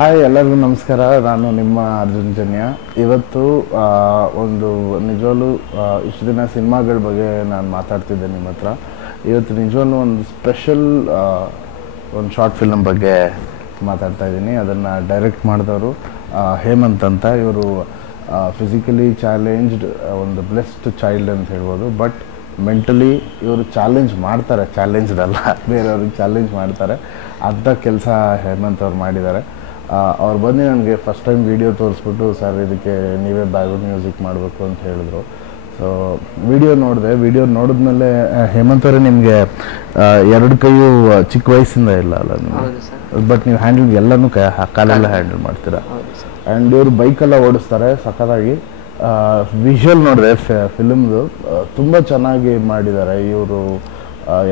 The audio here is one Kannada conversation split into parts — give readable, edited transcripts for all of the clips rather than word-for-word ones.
ಹಾಯ್ ಎಲ್ಲರಿಗೂ ನಮಸ್ಕಾರ. ನಾನು ನಿಮ್ಮ ಅರ್ಜುನ್ ಜನ್ಯ. ಇವತ್ತು ಒಂದು ನಿಜವಾಗ್ಲೂ ಇಷ್ಟು ದಿನ ಸಿನಿಮಾಗಳ ಬಗ್ಗೆ ನಾನು ಮಾತಾಡ್ತಿದ್ದೆ ನಿಮ್ಮ ಹತ್ರ. ಇವತ್ತು ನಿಜವಾಗ್ಲೂ ಒಂದು ಸ್ಪೆಷಲ್ ಒಂದು ಶಾರ್ಟ್ ಫಿಲ್ಮ್ ಬಗ್ಗೆ ಮಾತಾಡ್ತಾ ಇದ್ದೀನಿ. ಅದನ್ನು ಡೈರೆಕ್ಟ್ ಮಾಡಿದವರು ಹೇಮಂತ್ ಅಂತ. ಇವರು ಫಿಸಿಕಲಿ ಚಾಲೆಂಜ್ಡ್ ಒಂದು ಬ್ಲೆಸ್ಡ್ ಚೈಲ್ಡ್ ಅಂತ ಹೇಳ್ಬೋದು. ಬಟ್ ಮೆಂಟಲಿ ಇವರು ಚಾಲೆಂಜ್ ಮಾಡ್ತಾರೆ, ಚಾಲೆಂಜ್ಡ್ ಅಲ್ಲ, ಬೇರೆಯವ್ರಿಗೆ ಚಾಲೆಂಜ್ ಮಾಡ್ತಾರೆ. ಅಂಥ ಕೆಲಸ ಹೇಮಂತ್ ಅವ್ರು ಮಾಡಿದ್ದಾರೆ. ಅವ್ರು ಬಂದು ನನಗೆ ಫಸ್ಟ್ ಟೈಮ್ ವೀಡಿಯೋ ತೋರಿಸ್ಬಿಟ್ಟು, ಸರ್ ಇದಕ್ಕೆ ನೀವೇ ಬ್ಯಾಕ್ಗ್ರೌಂಡ್ ಮ್ಯೂಸಿಕ್ ಮಾಡಬೇಕು ಅಂತ ಹೇಳಿದ್ರು. ಸೊ ವಿಡಿಯೋ ನೋಡಿದೆ. ವಿಡಿಯೋ ನೋಡಿದ್ಮೇಲೆ ಹೇಮಂತ್ ಅವರೇ, ನಿಮಗೆ ಎರಡು ಕೈಯೂ ಚಿಕ್ಕ ವಯಸ್ಸಿಂದ ಇಲ್ಲ ಅಲ್ಲ ನೀವು, ಬಟ್ ನೀವು ಹ್ಯಾಂಡಲ್ ಎಲ್ಲನೂ ಕಾಲೆಲ್ಲ ಹ್ಯಾಂಡಲ್ ಮಾಡ್ತೀರಾ. ಆ್ಯಂಡ್ ಇವರು ಬೈಕೆಲ್ಲ ಓಡಿಸ್ತಾರೆ ಸಖತ್ತಾಗಿ. ವಿಷುವಲ್ ನೋಡಿದೆ ಫಿಲ್ಮ್ದು ತುಂಬ ಚೆನ್ನಾಗಿ ಮಾಡಿದ್ದಾರೆ ಇವರು.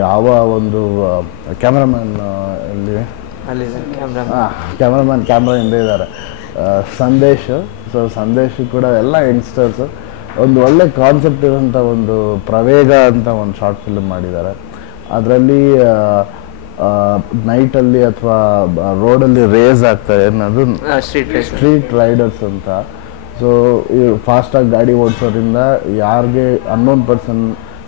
ಯಾವ ಒಂದು ಕ್ಯಾಮ್ರಾಮನ್ ಇಲ್ಲಿ ಕ್ಯಾಮ್ರಾಮನ್ ಕ್ಯಾಮ್ರಾ ಹಿಂದೆ ಇದ್ದಾರೆ, ಸಂದೇಶ್. ಸೊ ಸಂದೇಶ್ ಕೂಡ ಎಲ್ಲ ಯಂಗ್ಸ್ಟರ್ಸು ಒಂದು ಒಳ್ಳೆ ಕಾನ್ಸೆಪ್ಟ್ ಇರೋಂಥ ಒಂದು ಪ್ರವೇಗ ಅಂತ ಒಂದು ಶಾರ್ಟ್ ಫಿಲ್ಮ್ ಮಾಡಿದ್ದಾರೆ. ಅದರಲ್ಲಿ ನೈಟಲ್ಲಿ ಅಥವಾ ರೋಡಲ್ಲಿ ರೇಸ್ ಆಗ್ತಾರೆ ಅನ್ನೋದು ಸ್ಟ್ರೀಟ್ ರೈಡರ್ಸ್ ಅಂತ. ಸೊ ಫಾಸ್ಟಾಗಿ ಗಾಡಿ ಓಡಿಸೋದ್ರಿಂದ ಯಾರಿಗೆ ಅನ್ನೋನ್ ಪರ್ಸನ್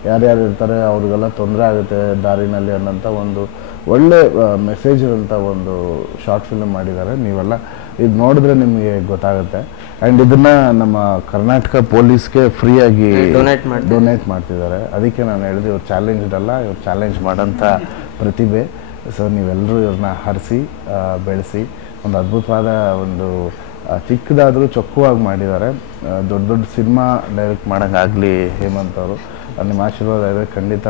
ಯಾರ್ಯಾರು ಇರ್ತಾರೆ ಅವ್ರಿಗೆಲ್ಲ ತೊಂದರೆ ಆಗುತ್ತೆ ದಾರಿನಲ್ಲಿ ಅನ್ನೋಂಥ ಒಂದು ಒಳ್ಳೆ ಮೆಸೇಜ್ ಇರೋಂಥ ಒಂದು ಶಾರ್ಟ್ ಫಿಲ್ಮ್ ಮಾಡಿದ್ದಾರೆ. ನೀವೆಲ್ಲ ಇದು ನೋಡಿದ್ರೆ ನಿಮಗೆ ಗೊತ್ತಾಗುತ್ತೆ. ಆ್ಯಂಡ್ ಇದನ್ನು ನಮ್ಮ ಕರ್ನಾಟಕ ಪೊಲೀಸ್ಗೆ ಫ್ರೀಯಾಗಿ ಡೊನೇಟ್ ಮಾಡ್ತಿದ್ದಾರೆ. ಅದಕ್ಕೆ ನಾನು ಹೇಳಿದೆ, ಇವ್ರು ಚಾಲೆಂಜ್ಡ್ ಅಲ್ಲ, ಇವ್ರು ಚಾಲೆಂಜ್ ಮಾಡೋಂಥ ಪ್ರತಿಭೆ. ಸೊ ನೀವೆಲ್ಲರೂ ಇವ್ರನ್ನ ಹರಿಸಿ ಬೆಳೆಸಿ ಒಂದು ಅದ್ಭುತವಾದ ಒಂದು ಚಿಕ್ಕದಾದರೂ ಚೊಕ್ಕವಾಗಿ ಮಾಡಿದ್ದಾರೆ. ದೊಡ್ಡ ದೊಡ್ಡ ಸಿನಿಮಾ ಡೈರೆಕ್ಟ್ ಮಾಡೋಕ್ಕಾಗಲಿ ಹೇಮಂತ್ ಅವರು. ನಿಮ್ಮ ಆಶೀರ್ವಾದ ಇದೆ, ಖಂಡಿತ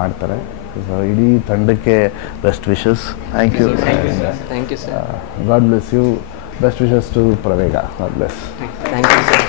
ಮಾಡ್ತಾರೆ. ಸೊ ಇಡೀ ತಂಡಕ್ಕೆ best wishes. Thank you. Thank you sir. God bless you. Best wishes to Pravega. God bless. Thank you sir.